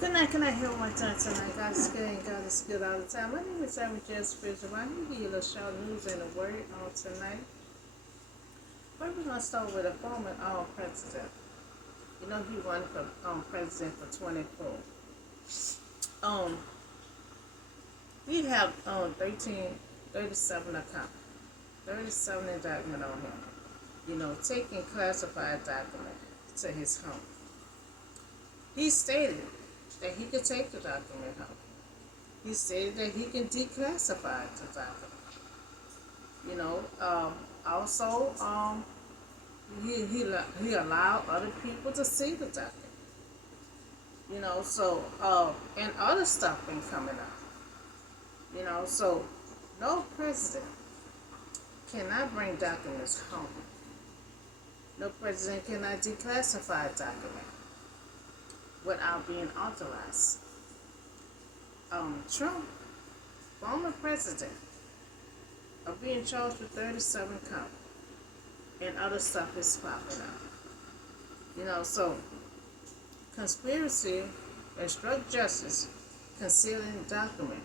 Good night, here one more time tonight. God is good and God is good all the time. My name is Aaron Jazz Spiritual. I'm going to give you a little short news and a word on tonight. First, we're going to start with a former president. You know, he won for president for 24. Um, we have 37 account, 37 indictment on him. You know, taking classified document to his home. He stated that he could take the document home. He stated that he can declassify the document. You know, also, he allowed other people to see the document. You know, so, and other stuff been coming up. You know, so no president cannot bring documents home. No president cannot declassify a document without being authorized. Trump, former president, are being charged with 37 counts, and other stuff is popping up. You know, so conspiracy, obstruct justice, concealing document,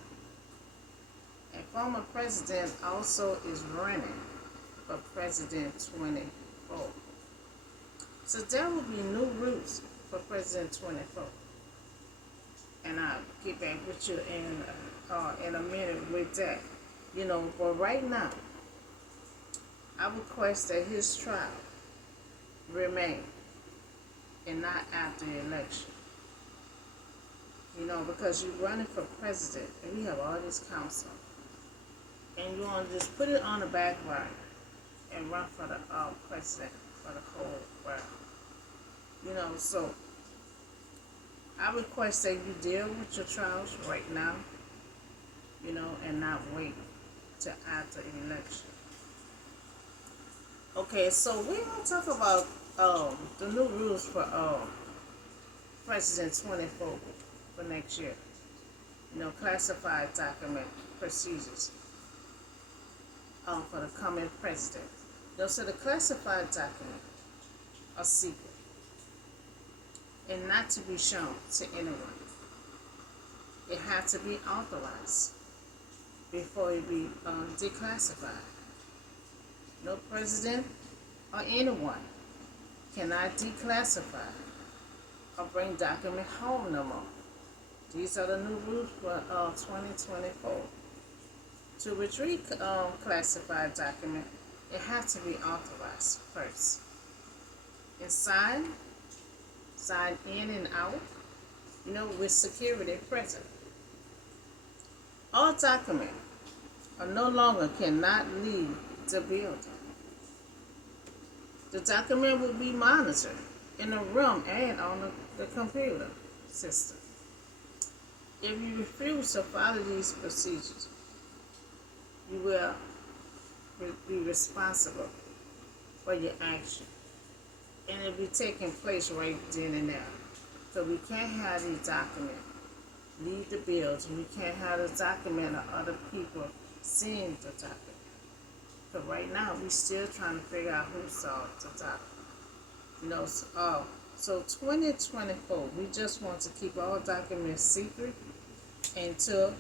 and former president also is running for president 24. So there will be new rules for president 24. And I'll get back with you in a minute with that. You know, but right now, I request that his trial remain and not after the election. You know, because you're running for president and we have all this counsel. And you want to just put it on the back burner and run for the president for the whole world. You know, so I request that you deal with your trials right now, you know, and not wait till after the election. Okay, so we're going to talk about the new rules for President 24 for next year. You know, classified document procedures for the coming president. You know, so the classified document are secret and not to be shown to anyone. It has to be authorized before it be declassified. No president or anyone cannot declassify or bring document home no more. These are the new rules for 2024. To retrieve classified document, it has to be authorized first. And signed in and out, you know, with security present. All documents are no longer cannot leave the building. The document will be monitored in the room and on the computer system. If you refuse to follow these procedures, you will be responsible for your action. And it'll be taking place right then and there. So we can't have these documents leave the building. We can't have the document or other people seeing the document. So right now, we still trying to figure out who saw the document. You know, so 2024, we just want to keep all documents secret until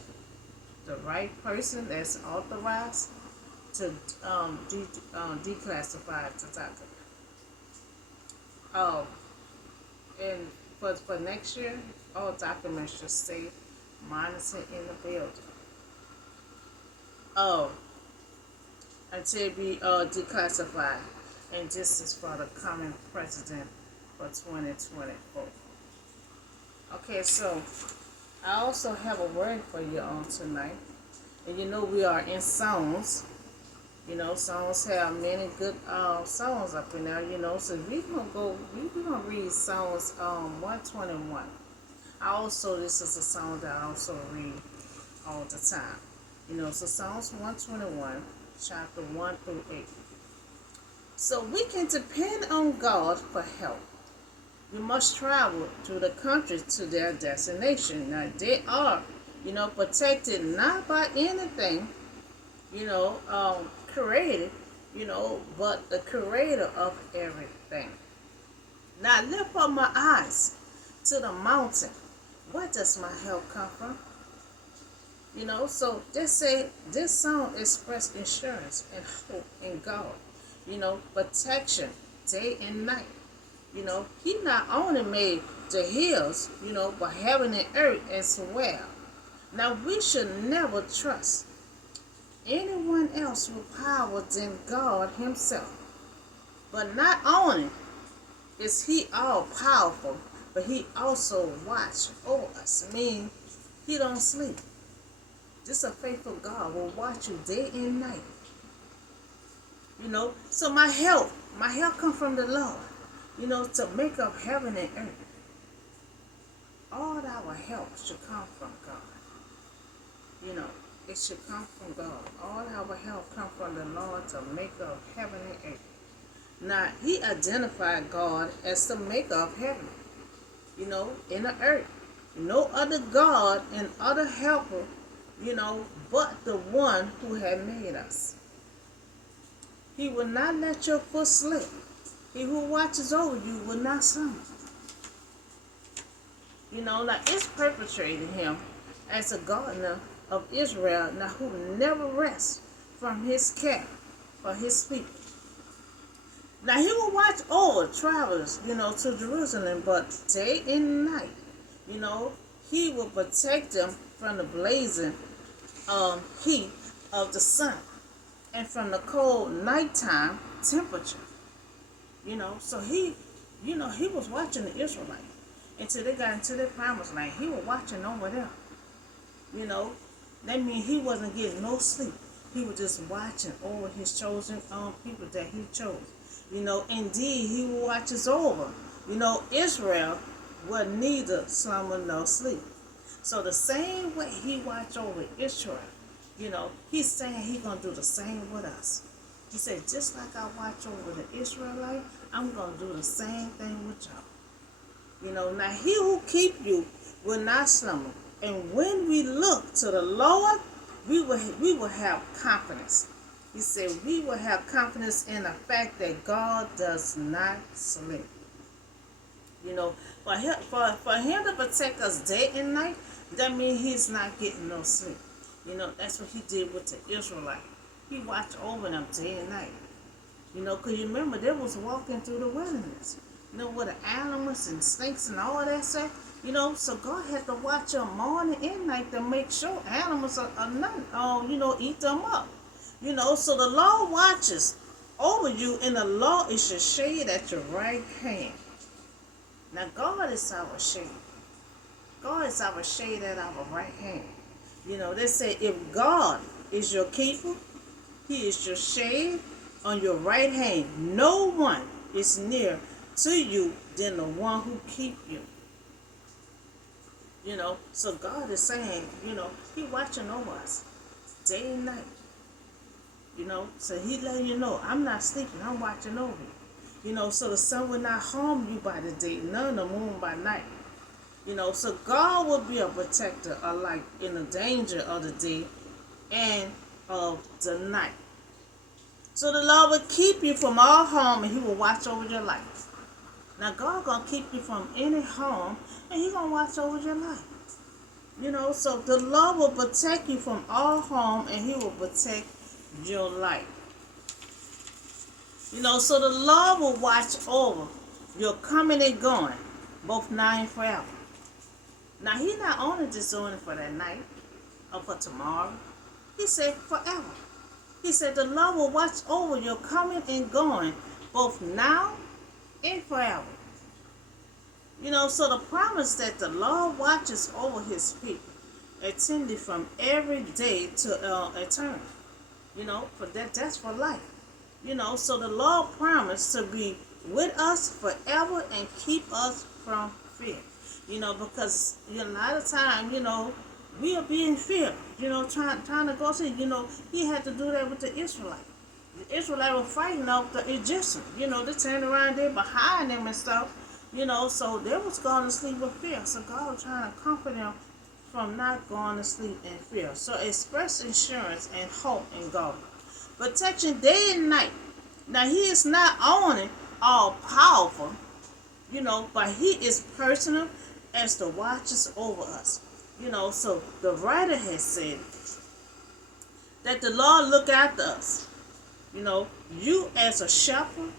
the right person that's authorized to declassify the document. And for next year, all documents should stay monitored in the building. Until it be declassified. And this is for the coming president for 2024. Okay, so I also have a word for you on tonight. And you know we are in songs. You know, songs have many good songs up in there, you know. So we're gonna read Psalms 121. This is a song that I also read all the time. You know, so Psalms 121, chapter 1 through 8. So we can depend on God for help. You must travel through the country to their destination. Now they are, you know, protected not by anything, you know, created, you know, but the creator of everything. Now lift up my eyes to the mountain. Where does my help come from? So just say this song express assurance and hope in God. Protection day and night. He not only made the hills, but heaven and earth as well. Now we should never trust anyone else with power than God himself. But not only is he all powerful, but he also watch over us. He don't sleep. This a faithful God will watch you day and night. So my help come from the Lord, to make up heaven and earth. All our help should come from God. It should come from God. All our help come from the Lord to make up heaven and earth. Now, he identified God as the maker of heaven, in the earth. No other God and other helper, but the one who had made us. He will not let your foot slip. He who watches over you will not slumber. Now it's perpetrating him as a gardener of Israel, now who never rests from his care for his people. Now he will watch over travelers, to Jerusalem, but day and night, he will protect them from the blazing heat of the sun and from the cold nighttime temperature. So he was watching the Israelites until they got into their promised land. He was watching over them. That means he wasn't getting no sleep. He was just watching over his chosen people that he chose. Indeed, he watches over. Israel will neither slumber nor sleep. So the same way he watched over Israel, he's saying he's going to do the same with us. He said, just like I watch over the Israelites, I'm going to do the same thing with y'all. Now he who keep you will not slumber. And when we look to the Lord, we will have confidence. He said we will have confidence in the fact that God does not sleep. For him to protect us day and night, that means he's not getting no sleep. That's what he did with the Israelites. He watched over them day and night. Because you remember they was walking through the wilderness. With the animals and snakes and all that stuff. So God had to watch them morning and night to make sure animals are not, eat them up. So the Lord watches over you, and the Lord is your shade at your right hand. Now God is our shade. God is our shade at our right hand. They say if God is your keeper, he is your shade on your right hand. No one is near to you than the one who keep you. So God is saying, he watching over us day and night. So he letting you know, I'm not sleeping, I'm watching over you. So the sun will not harm you by the day, nor the moon by night. So God will be a protector alike in the danger of the day and of the night. So the Lord will keep you from all harm, and he will watch over your life. Now God gonna keep you from any harm, and he gonna watch over your life. So the Lord will protect you from all harm, and he will protect your life. So the Lord will watch over your coming and going, both now and forever. Now he not only just doing it for that night or for tomorrow, he said forever. He said the Lord will watch over your coming and going, both now and forever. So the promise that the Lord watches over his people extended from every day to eternity. That's for life. So the Lord promised to be with us forever and keep us from fear. Because a lot of time, we are being feared. Trying to go see. He had to do that with the Israelites. The Israelites were fighting off the Egyptians. They turned around there behind them and stuff. So they was going to sleep with fear. So God was trying to comfort them from not going to sleep in fear. So express assurance and hope in God. Protection day and night. Now he is not only all powerful, but he is personal as the watchers over us. So the writer has said that the Lord look after us. You as a shepherd,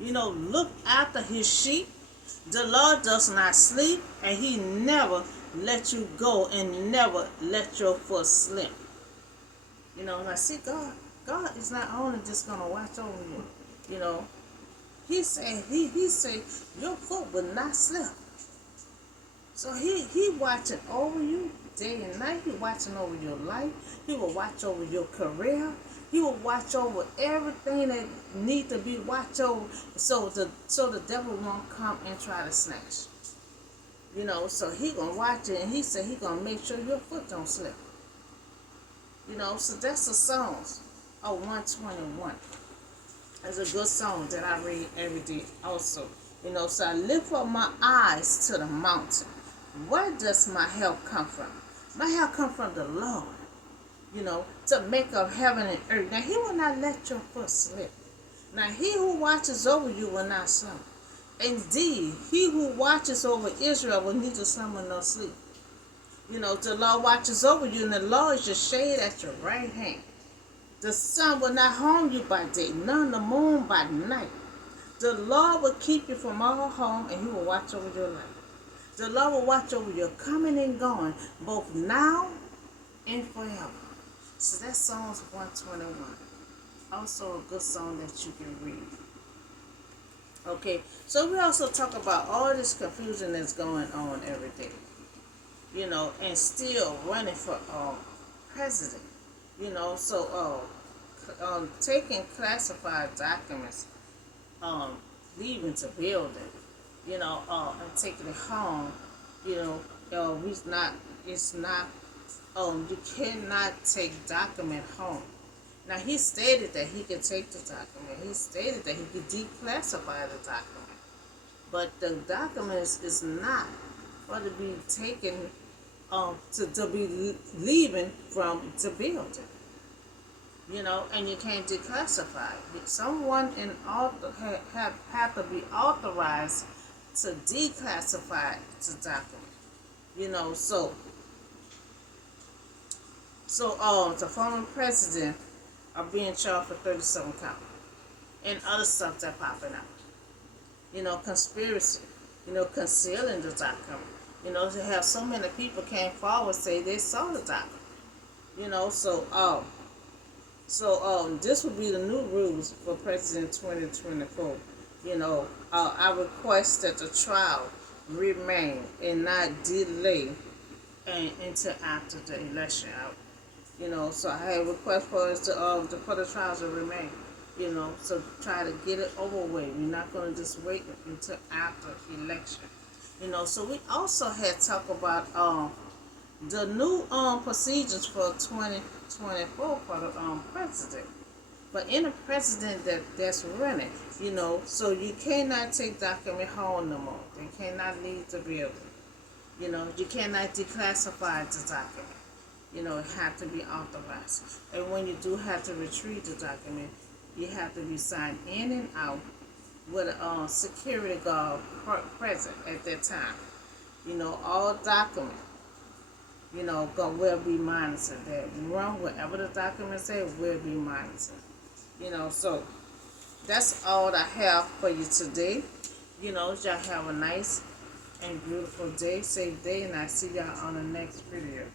look after his sheep. The Lord does not sleep, and he never let you go and never let your foot slip. And I see God is not only just gonna watch over you. He said your foot will not slip. So he watching over you day and night. He watching over your life. He will watch over your career. He will watch over everything that need to be watched over, so the devil won't come and try to snatch. So he gonna watch it, and he said he gonna make sure your foot don't slip. So that's the Psalms of 121. It's a good song that I read every day also. So I lift up my eyes to the mountain. Where does my help come from? My help come from the Lord, to make up heaven and earth. Now, he will not let your foot slip. Now, he who watches over you will not slumber. Indeed, he who watches over Israel will neither slumber nor sleep. The Lord watches over you, and the Lord is your shade at your right hand. The sun will not harm you by day, nor the moon by night. The Lord will keep you from all harm, and he will watch over your life. The Lord will watch over your coming and going, both now and forever. So that's Psalms 121. Also a good song that you can read. Okay, so we also talk about all this confusion that's going on every day. And still running for president. Taking classified documents, leaving the building, and taking it home, you cannot take document home. Now, he stated that he could take the document. He stated that he could declassify the document. But the document is not going to be taken to be leaving from the building. And you can't declassify it. Someone have to be authorized to declassify the document. So the former president are being charged for 37 counts and other stuff that popping out. Conspiracy, concealing the document. To have so many people came forward say they saw the document. So this will be the new rules for President 2024. I request that the trial remain and not delay until after the election out. So I have a request for us for the trials to remain. So try to get it over with. We're not going to just wait until after election. So we also had talked about the new procedures for 2024 for the president. But in a president that's running, so you cannot take document home no more. They cannot leave the building. You cannot declassify the document. It have to be authorized. And when you do have to retrieve the document, you have to be signed in and out with a security guard present at that time. All documents, will be monitored. That run whatever the document says will be monitored. So that's all I have for you today. Y'all have a nice and beautiful day, safe day, and I see y'all on the next video.